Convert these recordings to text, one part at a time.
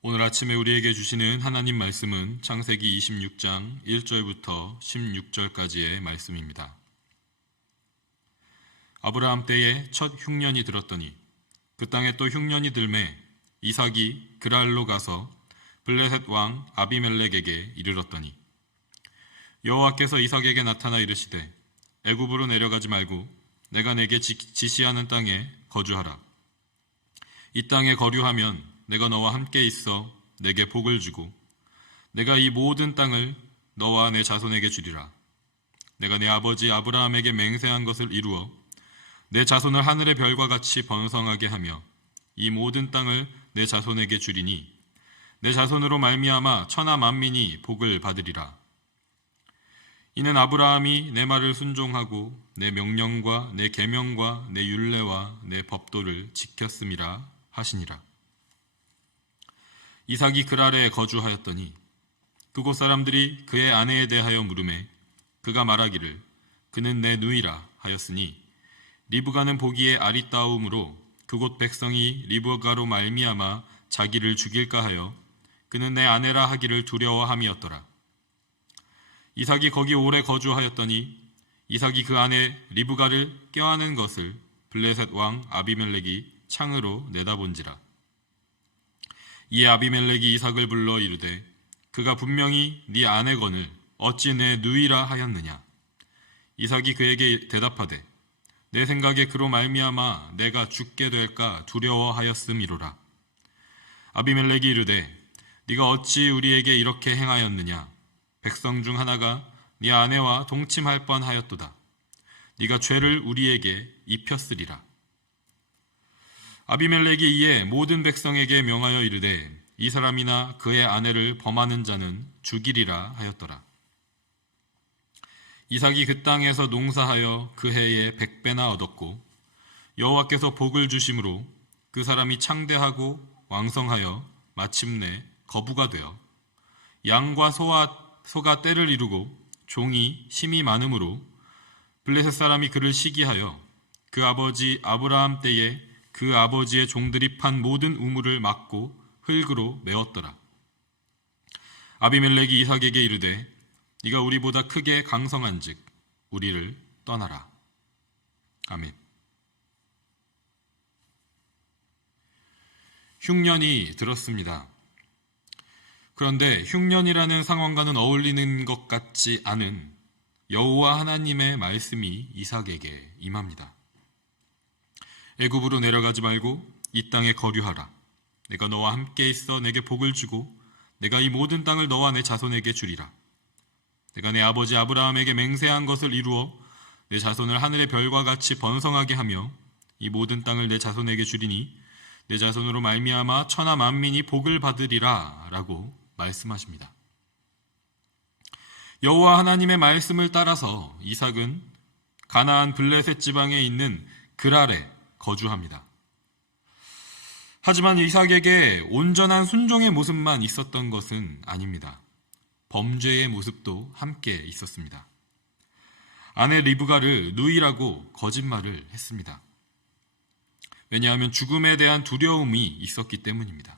오늘 아침에 우리에게 주시는 하나님 말씀은 창세기 26장 1절부터 16절까지의 말씀입니다. 아브라함 때에 첫 흉년이 들었더니 그 땅에 또 흉년이 들매 이삭이 그랄로 가서 블레셋 왕 아비멜렉에게 이르렀더니 여호와께서 이삭에게 나타나 이르시되 애굽으로 내려가지 말고 내가 내게 지시하는 땅에 거주하라. 이 땅에 거류하면 내가 너와 함께 있어 내게 복을 주고 내가 이 모든 땅을 너와 내 자손에게 주리라. 내가 내 아버지 아브라함에게 맹세한 것을 이루어 내 자손을 하늘의 별과 같이 번성하게 하며 이 모든 땅을 내 자손에게 주리니 내 자손으로 말미암아 천하 만민이 복을 받으리라. 이는 아브라함이 내 말을 순종하고 내 명령과 내 계명과 내 율례와 내 법도를 지켰음이라 하시니라. 이삭이 그랄에 거주하였더니 그곳 사람들이 그의 아내에 대하여 물으매 그가 말하기를 그는 내 누이라 하였으니 리브가는 보기에 아리따움으로 그곳 백성이 리브가로 말미암아 자기를 죽일까 하여 그는 내 아내라 하기를 두려워함이었더라. 이삭이 거기 오래 거주하였더니 이삭이 그 아내 리브가를 껴안은 것을 블레셋 왕 아비멜렉이 창으로 내다본지라. 이에 아비멜렉이 이삭을 불러 이르되 그가 분명히 네 아내거늘 어찌 내 누이라 하였느냐. 이삭이 그에게 대답하되 내 생각에 그로 말미암아 내가 죽게 될까 두려워하였음이로라. 아비멜렉이 이르되 네가 어찌 우리에게 이렇게 행하였느냐. 백성 중 하나가 네 아내와 동침할 뻔하였도다. 네가 죄를 우리에게 입혔으리라. 아비멜렉이 이에 모든 백성에게 명하여 이르되 이 사람이나 그의 아내를 범하는 자는 죽이리라 하였더라. 이삭이 그 땅에서 농사하여 그 해에 100배나 얻었고 여호와께서 복을 주심으로 그 사람이 창대하고 왕성하여 마침내 거부가 되어 양과 소가 떼를 이루고 종이 힘이 많으므로 블레셋 사람이 그를 시기하여 그 아버지 아브라함 때에 그 아버지의 종들이 판 모든 우물을 막고 흙으로 메웠더라. 아비멜렉이 이삭에게 이르되 네가 우리보다 크게 강성한즉 우리를 떠나라. 아멘. 흉년이 들었습니다. 그런데 흉년이라는 상황과는 어울리는 것 같지 않은 여호와 하나님의 말씀이 이삭에게 임합니다. 애굽으로 내려가지 말고 이 땅에 거류하라. 내가 너와 함께 있어 내게 복을 주고 내가 이 모든 땅을 너와 내 자손에게 주리라. 내가 내 아버지 아브라함에게 맹세한 것을 이루어 내 자손을 하늘의 별과 같이 번성하게 하며 이 모든 땅을 내 자손에게 주리니 내 자손으로 말미암아 천하 만민이 복을 받으리라 라고 말씀하십니다. 여호와 하나님의 말씀을 따라서 이삭은 가나안 블레셋 지방에 있는 그랄에 거주합니다. 하지만 이삭에게 온전한 순종의 모습만 있었던 것은 아닙니다. 범죄의 모습도 함께 있었습니다. 아내 리브가를 누이라고 거짓말을 했습니다. 왜냐하면 죽음에 대한 두려움이 있었기 때문입니다.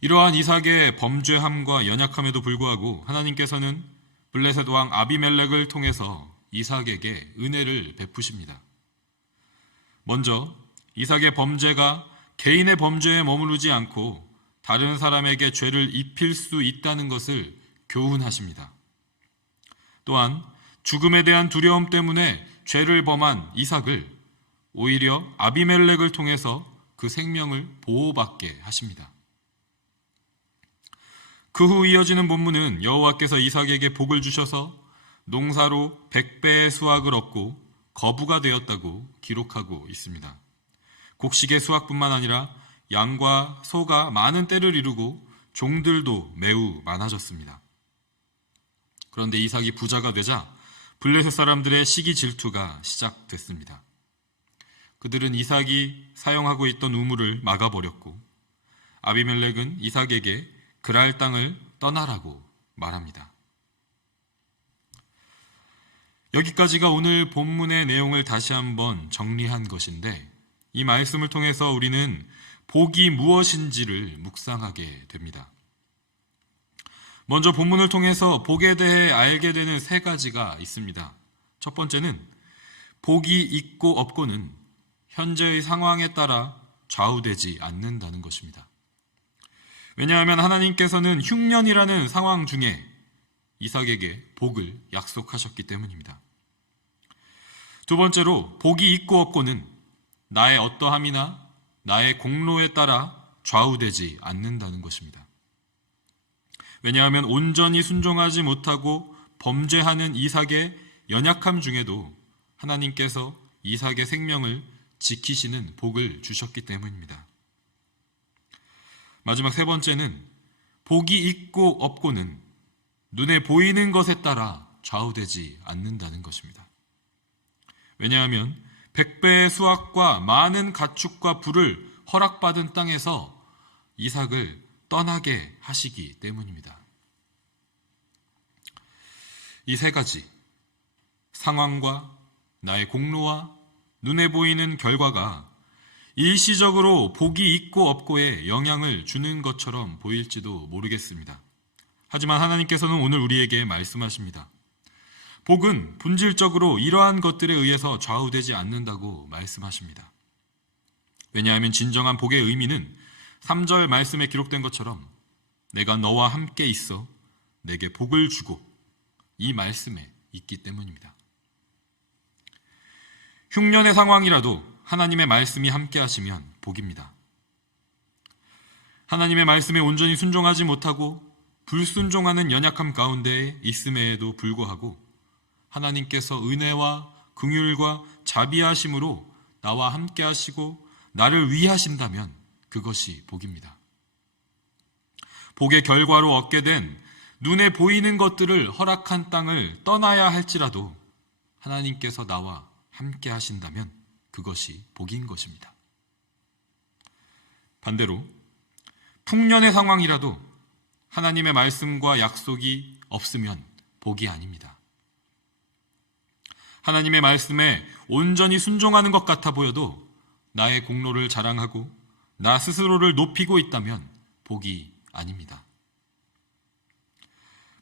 이러한 이삭의 범죄함과 연약함에도 불구하고 하나님께서는 블레셋 왕 아비멜렉을 통해서 이삭에게 은혜를 베푸십니다. 먼저 이삭의 범죄가 개인의 범죄에 머무르지 않고 다른 사람에게 죄를 입힐 수 있다는 것을 교훈하십니다. 또한 죽음에 대한 두려움 때문에 죄를 범한 이삭을 오히려 아비멜렉을 통해서 그 생명을 보호받게 하십니다. 그 후 이어지는 본문은 여호와께서 이삭에게 복을 주셔서 농사로 100배의 수확을 얻고 거부가 되었다고 기록하고 있습니다. 곡식의 수확뿐만 아니라 양과 소가 많은 떼를 이루고 종들도 매우 많아졌습니다. 그런데 이삭이 부자가 되자 블레셋 사람들의 시기 질투가 시작됐습니다. 그들은 이삭이 사용하고 있던 우물을 막아버렸고 아비멜렉은 이삭에게 그랄 땅을 떠나라고 말합니다. 여기까지가 오늘 본문의 내용을 다시 한번 정리한 것인데 이 말씀을 통해서 우리는 복이 무엇인지를 묵상하게 됩니다. 먼저 본문을 통해서 복에 대해 알게 되는 세 가지가 있습니다. 첫 번째는 복이 있고 없고는 현재의 상황에 따라 좌우되지 않는다는 것입니다. 왜냐하면 하나님께서는 흉년이라는 상황 중에 이삭에게 복을 약속하셨기 때문입니다. 두 번째로 복이 있고 없고는 나의 어떠함이나 나의 공로에 따라 좌우되지 않는다는 것입니다. 왜냐하면 온전히 순종하지 못하고 범죄하는 이삭의 연약함 중에도 하나님께서 이삭의 생명을 지키시는 복을 주셨기 때문입니다. 마지막 세 번째는 복이 있고 없고는 눈에 보이는 것에 따라 좌우되지 않는다는 것입니다. 왜냐하면 100배의 수확과 많은 가축과 부를 허락받은 땅에서 이삭을 떠나게 하시기 때문입니다. 이 세 가지, 상황과 나의 공로와 눈에 보이는 결과가 일시적으로 복이 있고 없고에 영향을 주는 것처럼 보일지도 모르겠습니다. 하지만 하나님께서는 오늘 우리에게 말씀하십니다. 복은 본질적으로 이러한 것들에 의해서 좌우되지 않는다고 말씀하십니다. 왜냐하면 진정한 복의 의미는 3절 말씀에 기록된 것처럼 내가 너와 함께 있어 내게 복을 주고 이 말씀에 있기 때문입니다. 흉년의 상황이라도 하나님의 말씀이 함께 하시면 복입니다. 하나님의 말씀에 온전히 순종하지 못하고 불순종하는 연약함 가운데 있음에도 불구하고 하나님께서 은혜와 긍휼과 자비하심으로 나와 함께 하시고 나를 위하신다면 그것이 복입니다. 복의 결과로 얻게 된 눈에 보이는 것들을 허락한 땅을 떠나야 할지라도 하나님께서 나와 함께 하신다면 그것이 복인 것입니다. 반대로 풍년의 상황이라도 하나님의 말씀과 약속이 없으면 복이 아닙니다. 하나님의 말씀에 온전히 순종하는 것 같아 보여도 나의 공로를 자랑하고 나 스스로를 높이고 있다면 복이 아닙니다.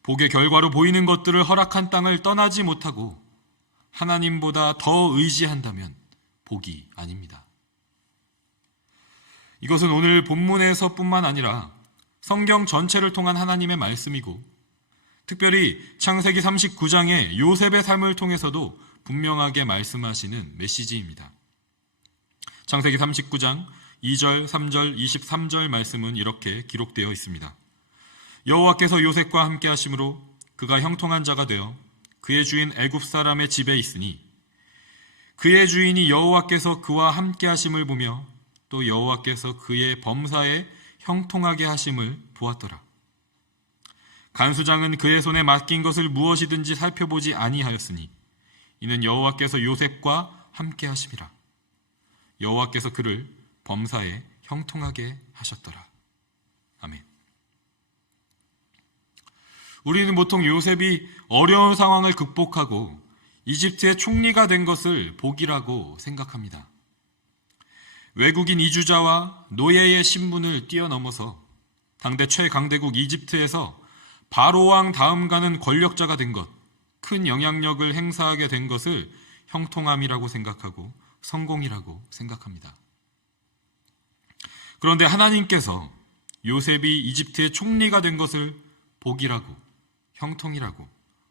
복의 결과로 보이는 것들을 허락한 땅을 떠나지 못하고 하나님보다 더 의지한다면 복이 아닙니다. 이것은 오늘 본문에서뿐만 아니라 성경 전체를 통한 하나님의 말씀이고 특별히 창세기 39장의 요셉의 삶을 통해서도 분명하게 말씀하시는 메시지입니다. 창세기 39장 2절, 3절, 23절 말씀은 이렇게 기록되어 있습니다. 여호와께서 요셉과 함께 하심으로 그가 형통한 자가 되어 그의 주인 애굽 사람의 집에 있으니 그의 주인이 여호와께서 그와 함께 하심을 보며 또 여호와께서 그의 범사에 형통하게 하심을 보았더라. 간수장은 그의 손에 맡긴 것을 무엇이든지 살펴보지 아니하였으니 이는 여호와께서 요셉과 함께 하심이라. 여호와께서 그를 범사에 형통하게 하셨더라. 아멘. 우리는 보통 요셉이 어려운 상황을 극복하고 이집트의 총리가 된 것을 복이라고 생각합니다. 외국인 이주자와 노예의 신분을 뛰어넘어서 당대 최강대국 이집트에서 바로왕 다음 가는 권력자가 된 것, 큰 영향력을 행사하게 된 것을 형통함이라고 생각하고 성공이라고 생각합니다. 그런데 하나님께서 요셉이 이집트의 총리가 된 것을 복이라고, 형통이라고,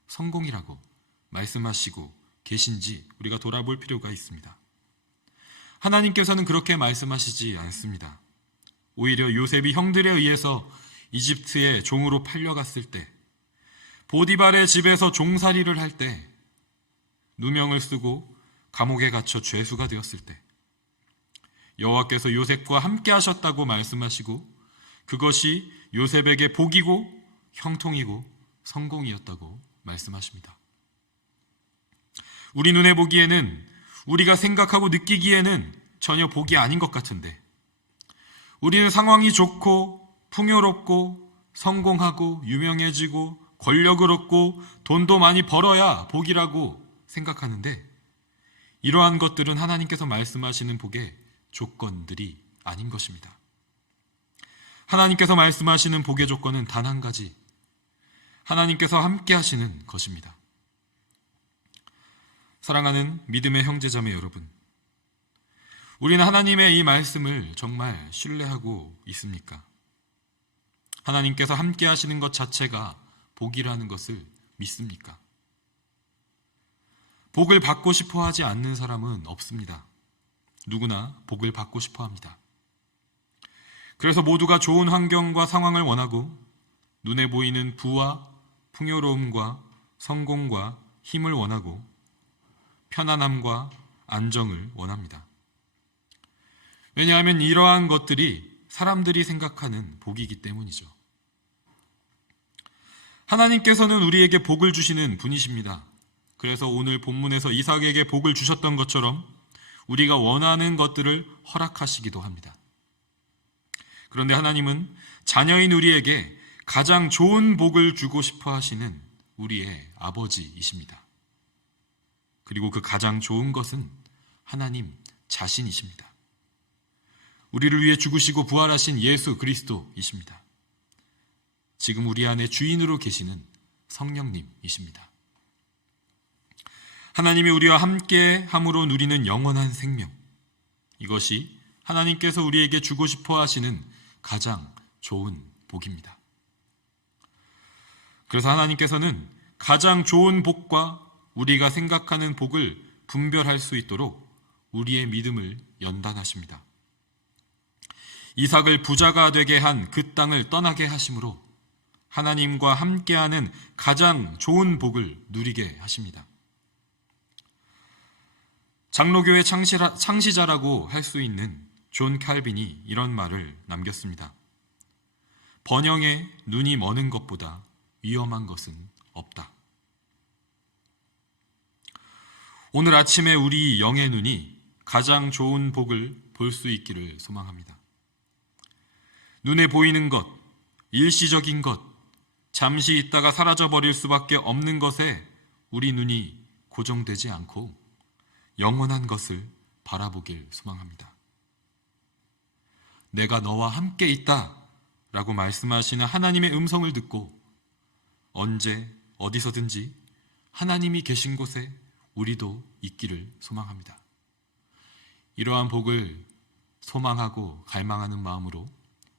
성공이라고 말씀하시고 계신지 우리가 돌아볼 필요가 있습니다. 하나님께서는 그렇게 말씀하시지 않습니다. 오히려 요셉이 형들에 의해서 이집트의 종으로 팔려갔을 때, 보디발의 집에서 종살이를 할 때, 누명을 쓰고 감옥에 갇혀 죄수가 되었을 때, 여호와께서 요셉과 함께 하셨다고 말씀하시고 그것이 요셉에게 복이고 형통이고 성공이었다고 말씀하십니다. 우리 눈에 보기에는, 우리가 생각하고 느끼기에는 전혀 복이 아닌 것 같은데 우리는 상황이 좋고 풍요롭고 성공하고 유명해지고 권력을 얻고 돈도 많이 벌어야 복이라고 생각하는데 이러한 것들은 하나님께서 말씀하시는 복의 조건들이 아닌 것입니다. 하나님께서 말씀하시는 복의 조건은 단 한 가지, 하나님께서 함께 하시는 것입니다. 사랑하는 믿음의 형제자매 여러분, 우리는 하나님의 이 말씀을 정말 신뢰하고 있습니까? 하나님께서 함께 하시는 것 자체가 복이라는 것을 믿습니까? 복을 받고 싶어 하지 않는 사람은 없습니다. 누구나 복을 받고 싶어 합니다. 그래서 모두가 좋은 환경과 상황을 원하고 눈에 보이는 부와 풍요로움과 성공과 힘을 원하고 편안함과 안정을 원합니다. 왜냐하면 이러한 것들이 사람들이 생각하는 복이기 때문이죠. 하나님께서는 우리에게 복을 주시는 분이십니다. 그래서 오늘 본문에서 이삭에게 복을 주셨던 것처럼 우리가 원하는 것들을 허락하시기도 합니다. 그런데 하나님은 자녀인 우리에게 가장 좋은 복을 주고 싶어 하시는 우리의 아버지이십니다. 그리고 그 가장 좋은 것은 하나님 자신이십니다. 우리를 위해 죽으시고 부활하신 예수 그리스도이십니다. 지금 우리 안에 주인으로 계시는 성령님이십니다. 하나님이 우리와 함께 함으로 누리는 영원한 생명, 이것이 하나님께서 우리에게 주고 싶어 하시는 가장 좋은 복입니다. 그래서 하나님께서는 가장 좋은 복과 우리가 생각하는 복을 분별할 수 있도록 우리의 믿음을 연단하십니다. 이삭을 부자가 되게 한 그 땅을 떠나게 하심으로 하나님과 함께하는 가장 좋은 복을 누리게 하십니다. 장로교의 창시자라고 할 수 있는 존 칼빈이 이런 말을 남겼습니다. 번영에 눈이 머는 것보다 위험한 것은 없다. 오늘 아침에 우리 영의 눈이 가장 좋은 복을 볼 수 있기를 소망합니다. 눈에 보이는 것, 일시적인 것, 잠시 있다가 사라져버릴 수밖에 없는 것에 우리 눈이 고정되지 않고 영원한 것을 바라보길 소망합니다. 내가 너와 함께 있다 라고 말씀하시는 하나님의 음성을 듣고 언제 어디서든지 하나님이 계신 곳에 우리도 있기를 소망합니다. 이러한 복을 소망하고 갈망하는 마음으로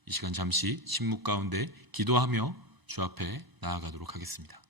이 시간 잠시 침묵 가운데 기도하며 주 앞에 나아가도록 하겠습니다.